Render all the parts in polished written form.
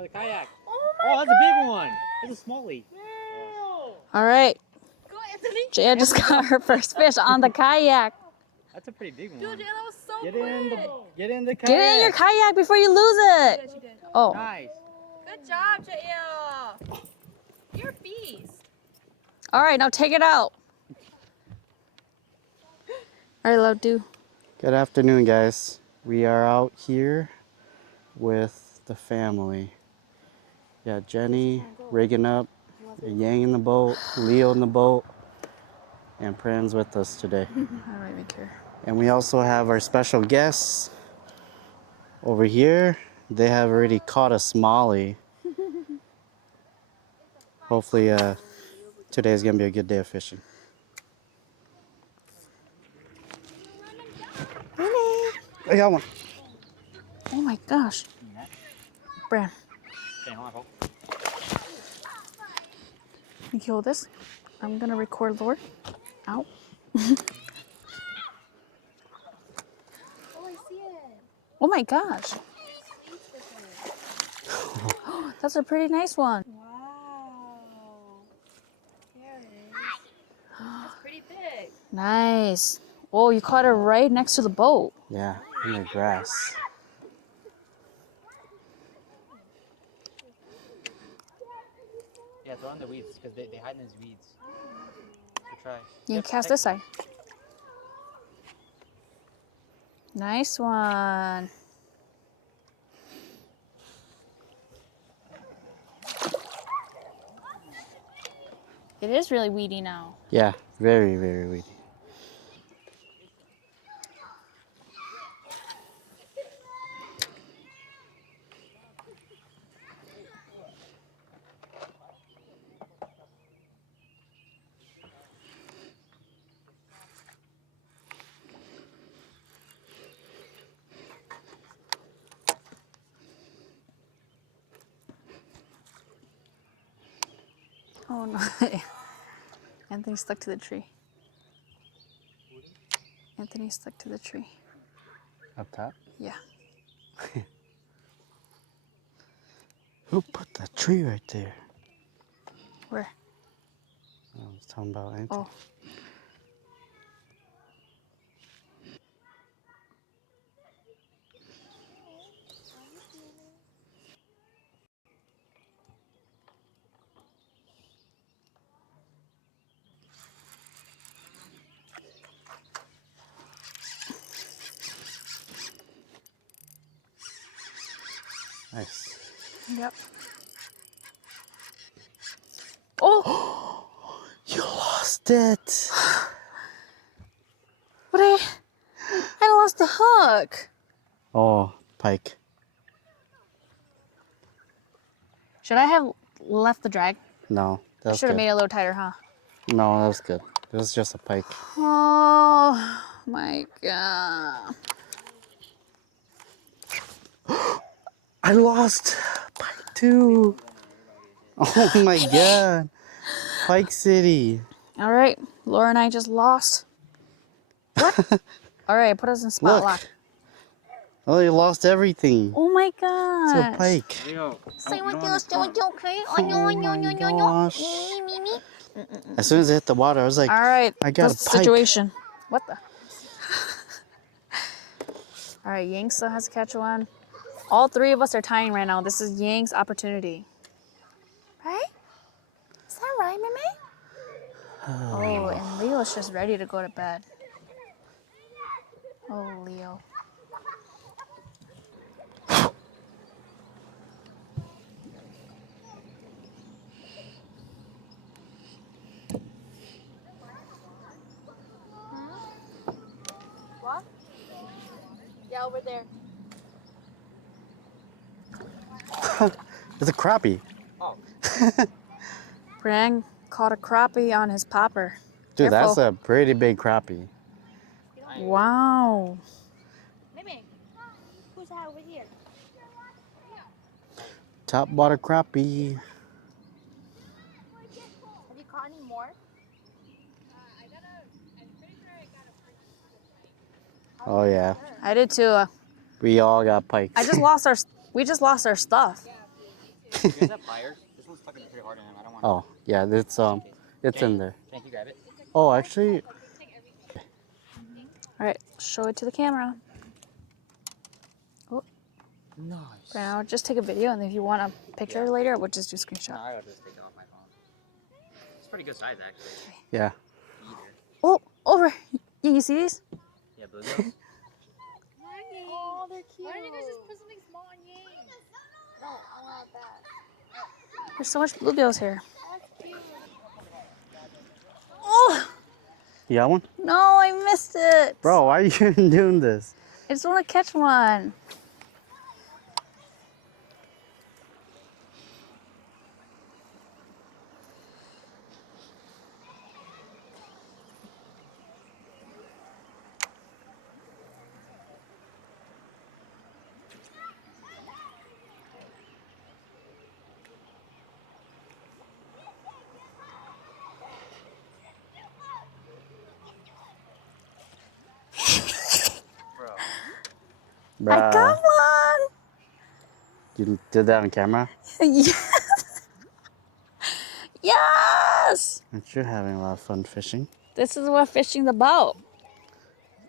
Oh, the kayak. Oh my Oh, that's a big one. It's a smallie. No. All right. Go, Anthony. Jaya just got her first fish on the kayak. That's a pretty big one. Dude, that was so Get quick. in the kayak. Get in your kayak before you lose it. Yes, you did. Oh. Nice. Good job, Jael. You're a beast. All right, now take it out. All right, love, do. Good afternoon, guys. We are out here with the family. Yeah, Jenny rigging up, Yang in the boat, Leo in the boat, and Pran's with us today. All right, make care. And we also have our special guests over here. They have already caught a smallie. Hopefully, today's gonna be a good day of fishing. I got one. Oh my gosh. Bran, Okay, hold on, hold. you can hold this. I'm gonna record Lord. Ow. Oh, I see it. Oh my gosh. That's a pretty nice one. Wow. There it is. That's pretty big. Nice. Oh, you caught it right next to the boat. Yeah, in the grass. Yeah, throw in the weeds because they hide in these weeds. Good try. You Yep, can cast take- this side. Nice one. It is really weedy now. Yeah, very, very weedy. Oh no. Anthony stuck to the tree. Anthony stuck to the tree. Up top. Yeah. Who put that tree right there? Where? I was talking about Anthony. Oh. Nice. Yep. Oh! You lost it. But I lost the hook. Oh, pike. Should I have left the drag? No, I that's should have good. made it a little tighter, huh? No, that was good. It was just a pike. Oh my god. I lost pike too. Oh my god. Pike City. All right, Laura and I just lost. What? All right, put us in spot Look. lock. Oh, you lost everything. Oh my It's a god. pike. There you go. Say Oh, what you you don't say what you okay? Oh my gosh. As soon as I hit the water, I was like, All right, I got that's a the pike. situation. What the? All right, Yang still has to catch one. All three of us are tying right now. This is Yang's opportunity. Right? Is that right, Mimi? Oh, and Leo's just ready to go to bed. Oh, Leo. What? Yeah, over there. It's a crappie. Oh, Brang caught a crappie on his popper. Dude, Careful. that's a pretty big crappie. Wow. Mimi, who's that over here? Top water crappie. Have you caught any more? Oh yeah, I did too. we all got pikes. We just lost our stuff. You guys have pliers? This one's tucking pretty hard in him. I don't want. Oh, yeah, it's in there. Can you grab it? Oh, actually, All right, show it to the camera. Oh, Nice. right now, just take a video, and if you want a picture later, we'll just do No, screenshot. I'll just take it off my phone. It's pretty good size, actually. yeah. Either. Oh, over. Yeah, you see these? Yeah, bluegills. Oh, they're cute. Why don't you guys just put something small on Yang? No, I want that. There's so much bluegills here. That's cute. Oh, You got one? no, I missed it. Bro, why are you even doing this? I just want to catch one. Bro. I got one. You did that on camera? Yes. Yes. Aren't you having a lot of fun fishing? This is what fishing's about.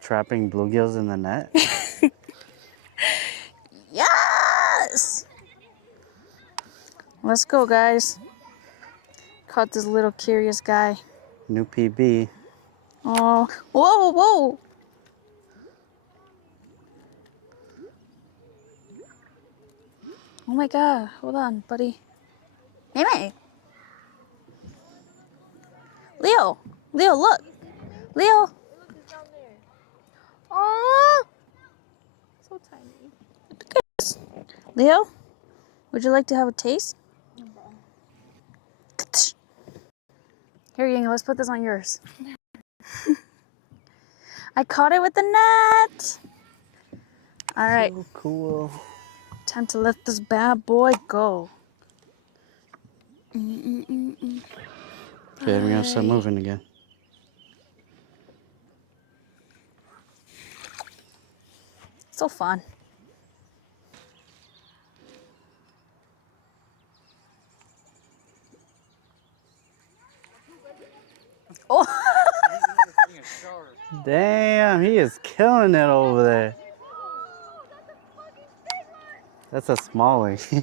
Trapping bluegills in the net? Yes. Let's go, guys. Caught this little curious guy. New PB. Oh, whoa, whoa. Oh my God, hold on, buddy. Mimi. Leo, Leo, look. Leo. Look, it's down there. Oh, So tiny. Leo, would you like to have a taste? Here, Yang, let's put this on yours. I caught it with the net. All right, So cool. time to let this bad boy go. Okay, we're gonna start moving again. So fun. Oh, Damn, he is killing it over there. That's a smallie.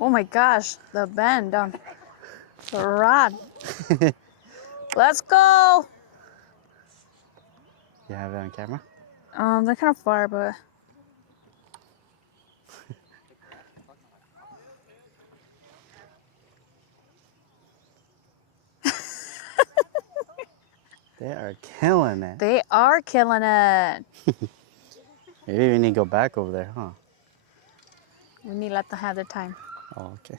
oh my gosh, the bend down the rod. Let's go. You have it on camera? They're kind of far, but They are killing it. they are killing it. Maybe we need to go back over there, huh? We need to let them have their time. Oh, okay.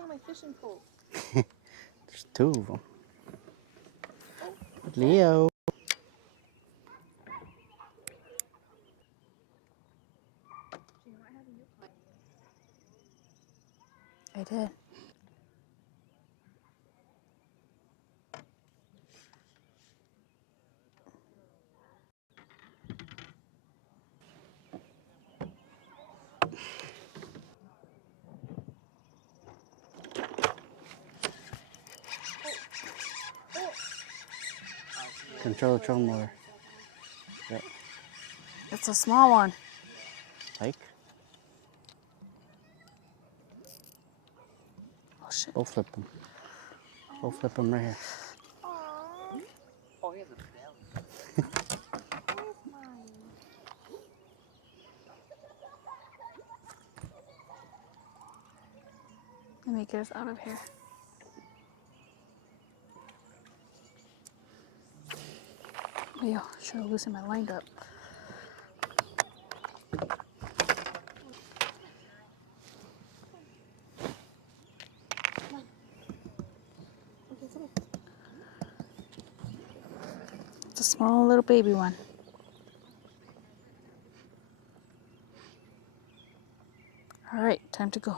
Oh, my fishing pole. There's two of them. Leo. I did. Control the trolling motor. Yep. It's a small one. Like, Oh shit. go flip them. Go flip them right here. Oh, he has a belly. Let me get us out of here. Oh, yeah, should have loosened my line up. It's a small little baby one. All right, time to go.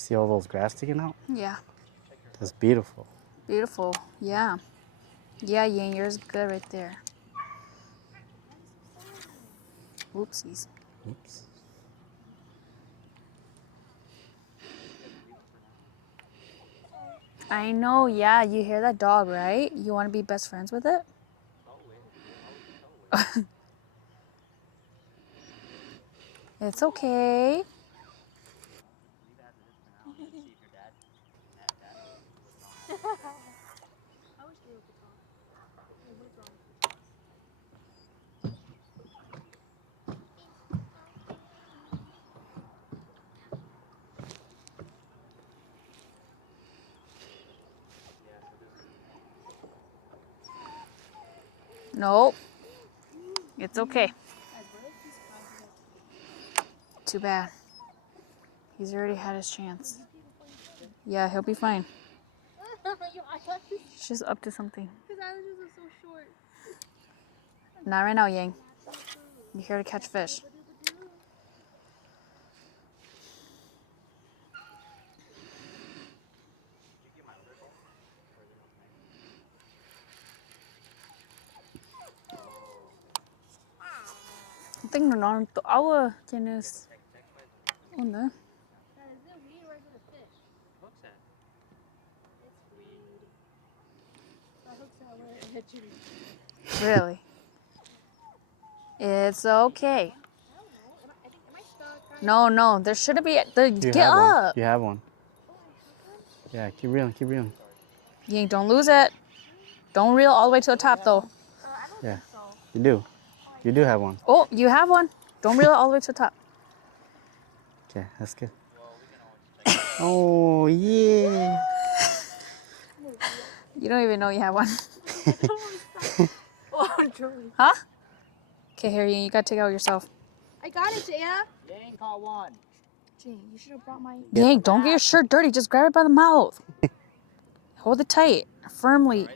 See all those grass sticking out? Yeah. That's beautiful. Beautiful. Yeah. Yeah, Yang, yours good right there. Oopsies. Oops. I know, yeah. You hear that dog, right? You want to be best friends with it? It's okay. Nope. It's okay. Too bad. He's already had his chance. Yeah, he'll be fine. Your eyelashes. She's up to something. His eyelashes are so short. Not right now, Yang. You're here to catch fish. Tingnan na to awa tienes una. Dad, is it weed or is it a fish? What's that? It's weed. That hook's out where it hit you. Really? It's okay. I don't know. Am I stuck? No, there shouldn't be. You Get have one. up. You have one. Oh, I have one? Yeah, keep reeling, keep reeling. Yang, don't lose it. Don't reel all the way to the top, though. I don't Yeah. think so. You do. You do have one. Oh, you have one. Don't reel it all the way to the top. Okay, that's good. Oh, yeah. You don't even know you have one. Oh, Joey. Huh? Okay, here, Yang, you gotta take it out yourself. I got it, Jaya. Yang caught one. Jane, you should have brought my... Yang, don't get your shirt dirty. Just grab it by the mouth. Hold it tight, firmly,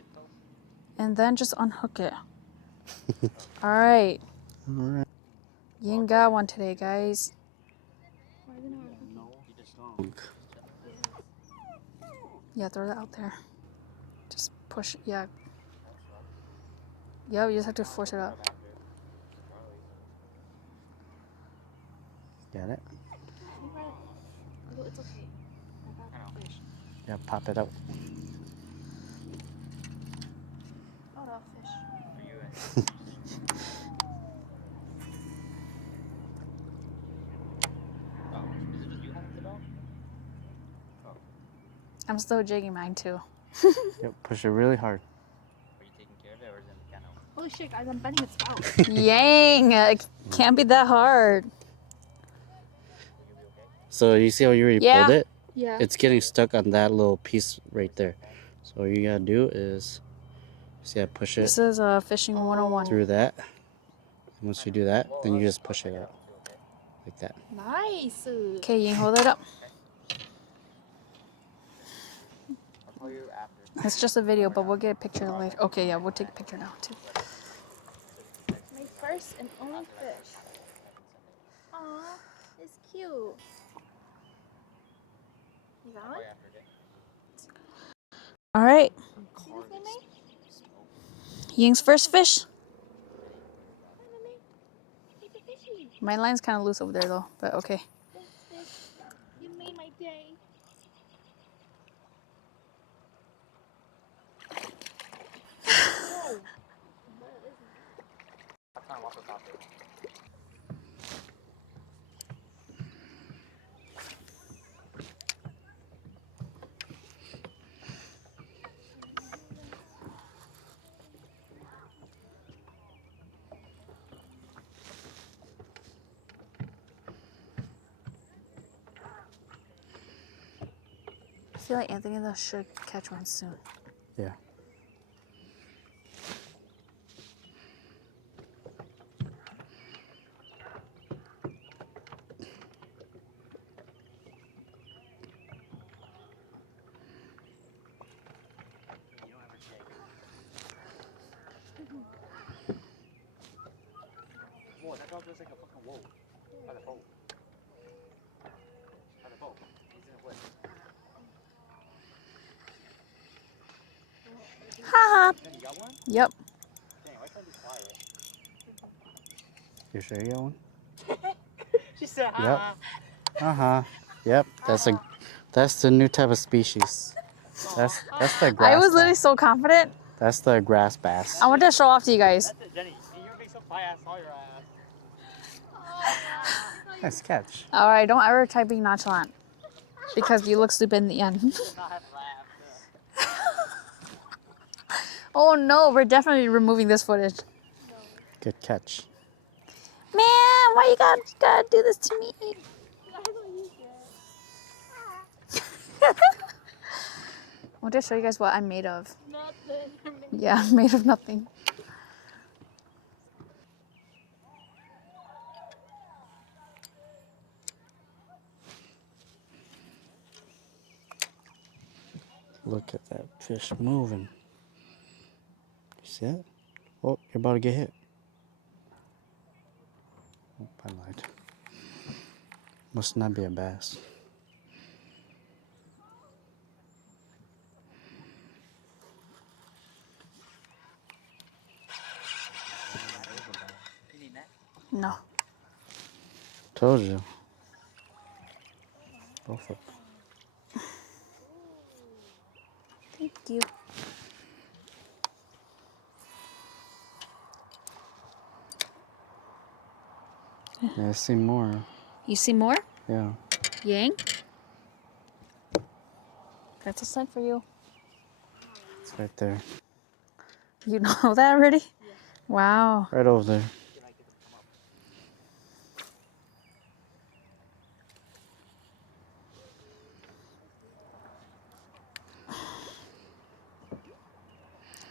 and then just unhook it. All right. All right. Yang got one today, guys. Yeah, throw that out there. Just push. Yeah. Yeah, you just have to force it up. Got it? Oh, it's okay. I got the fish. Yeah, pop it out. Oh, the fish. Oh, is it just you having the dog? I'm still jigging mine too. Yep, push it really hard. Are you taking care of it or is it in the kennel? Holy shit, guys, I'm bending its spout. Yang, it can't be that hard. So you see how you already Yeah. pulled it? Yeah. It's getting stuck on that little piece right there. So all you gotta do is, see, I push it This is fishing 101. through that. And once you do that, then you just push it out like that. Nice. Okay, Yang, hold it up. I'll call you after. It's just a video, but we'll get a picture later. Okay, yeah, we'll take a picture now too. My first and only fish. Aw, it's cute. You got one? All right, See this thing, May? Ying's first fish. Hi, May. It's a fishy. My line's kind of loose over there though, but okay. Thanks, fish. You made my day. Whoa. What is that? I'm trying to walk without it. I feel like Anthony though should catch one soon. Yeah. Whoa, that dog looks like a fucking wolf. By the boat. By the boat. He's in the woods. Then you got one? Yep. Dang, why can't I be quiet? You sure you got one? She said, Yep. Yep. That's the new type of species. That's the grass I was literally bass. so confident. That's the grass bass. I wanted to show off to you guys. That's it, Jenny. And you're being so quiet, I saw your ass. Nice catch. All right, don't ever try being nonchalant because you look stupid in the end. Not have laughed. Oh no, we're definitely removing this footage. Good catch. Man, why you gotta do this to me? I don't use it. I want to show you guys what I'm made of. Nothing. Yeah, I'm made of nothing. Look at that fish moving. You see it? Oh, you're about to get hit. Oh, I lied. Must not be a bass. You need that? No. Told you. Both of them. Thank you. Yeah, I see more. You see more? Yeah. Yang? That's a sign for you. It's right there. You know that already? Wow. Right over there.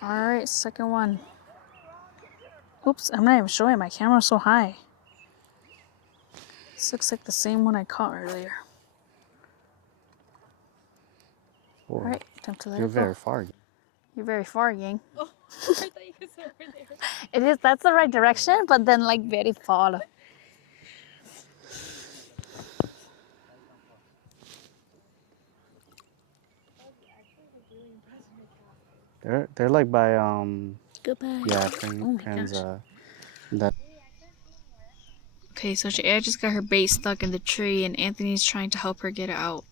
All right, second one. Oops, I'm not even showing. My camera's so high. This looks like the same one I caught earlier. Whoa. All right, time to let You're it go. very far. You're very far, Yang. Oh, I thought you could sit over there. It is. That's the right direction, but then like very far. They're like by Goodbye. yeah, Oh my Fran's gosh. that Okay, so Jaya just got her bait stuck in the tree, and Anthony's trying to help her get it out.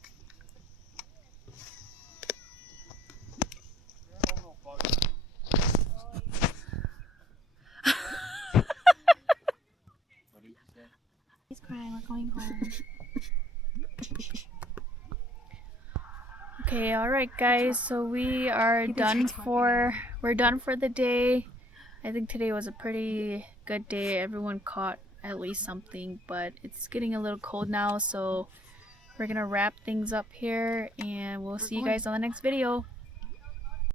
He's crying. We're going home. Okay, all right, guys. So we are done for. We're done for the day. I think today was a pretty good day. Everyone caught at least something, but it's getting a little cold now, so we're gonna wrap things up here, and we'll see you guys on the next video.